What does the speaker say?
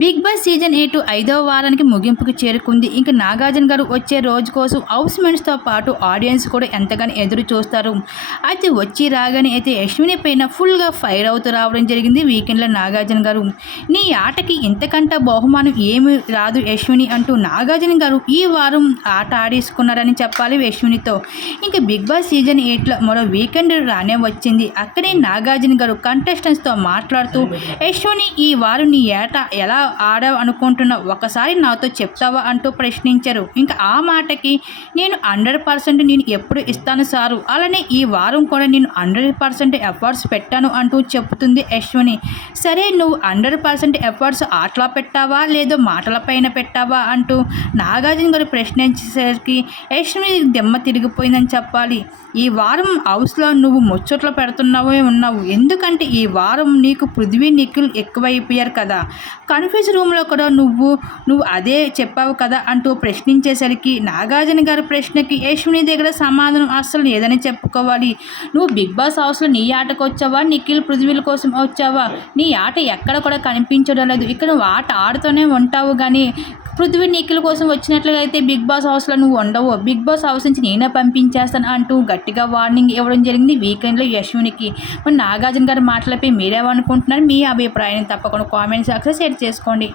Big boss season eight ఐదవ వారానికి ముగింపుకు చేరుకుంది. ఇంకా నాగార్జున గారు వచ్చే రోజు కోసం హౌస్ మెన్స్తో పాటు ఆడియన్స్ కూడా ఎంతగానో ఎదురు చూస్తారు. అయితే వచ్చి రాగానే అయితే యశ్విని పైన ఫుల్గా ఫైర్ అవుతూ రావడం జరిగింది వీకెండ్లో నాగార్జున గారు. నీ ఆటకి ఇంతకంటే బహుమానం ఏమి రాదు యశ్విని అంటూ నాగార్జున గారు ఈ వారం ఆట ఆడేసుకున్నారని చెప్పాలి యశ్వినితో. ఇంకా బిగ్ బాస్ సీజన్ ఎయిట్లో మరో వీకెండ్ రానే వచ్చింది. అక్కడే నాగార్జున గారు కంటెస్టెంట్స్తో మాట్లాడుతూ యశ్విని ఈ వారం నీ ఏట ఎలా ఆడావు అనుకుంటున్నావు ఒకసారి నాతో చెప్తావా అంటూ ప్రశ్నించారు. ఇంకా ఆ మాటకి నేను హండ్రెడ్ పర్సెంట్ నేను ఎప్పుడు ఇస్తాను సారు? అలానే ఈ వారం కూడా నేను హండ్రెడ్ పర్సెంట్ ఎఫర్ట్స్ పెట్టాను అంటూ చెప్తుంది యశ్వని. సరే నువ్వు హండ్రెడ్ పర్సెంట్ ఎఫర్ట్స్ ఆటలా పెట్టావా? లేదో మాటల పైన పెట్టావా? అంటూ నాగార్జున గారు ప్రశ్నించేసరికి యశ్వని దెమ్మ తిరిగిపోయిందని చెప్పాలి. ఈ వారం హౌస్లో నువ్వు ముచ్చట్లు పెడుతున్నావే ఉన్నావు. ఎందుకంటే ఈ వారం నీకు పృథ్వీ నిఖిల్ ఎక్కువైపోయారు కదా. కన్ఫ్యూజ్ రూమ్లో కూడా నువ్వు నువ్వు అదే చెప్పావు కదా అంటూ ప్రశ్నించేసరికి నాగార్జున గారి ప్రశ్నకి యశ్విని దగ్గర సమాధానం అస్సలు ఏదని చెప్పుకోవాలి. నువ్వు బిగ్ బాస్ హౌస్లో నీ ఆటకు వచ్చావా? నిఖిల్ పృథ్వీల కోసం వచ్చావా? నీ ఆట ఎక్కడ కూడా కనిపించడం లేదు. ఇక్కడ నువ్వు ఆట ఆడుతూనే ఉంటావు కానీ పృథ్వీ నిఖిల్ కోసం వచ్చినట్లుగా అయితే బిగ్ బాస్ హౌస్లో నువ్వు ఉండవు. బిగ్ బాస్ హౌస్ నుంచి నేనే పంపించేస్తాను అంటూ గట్టిగా వార్నింగ్ ఇవ్వడం జరిగింది వీకెండ్లో యశ్వినికి. మరి నాగార్జున గారి మాటలపై మీరేమనుకుంటున్నారు? మీ అభిప్రాయాన్ని తప్పకుండా కామెంట్ సెక్షన్ షేర్ చేసుకోండి.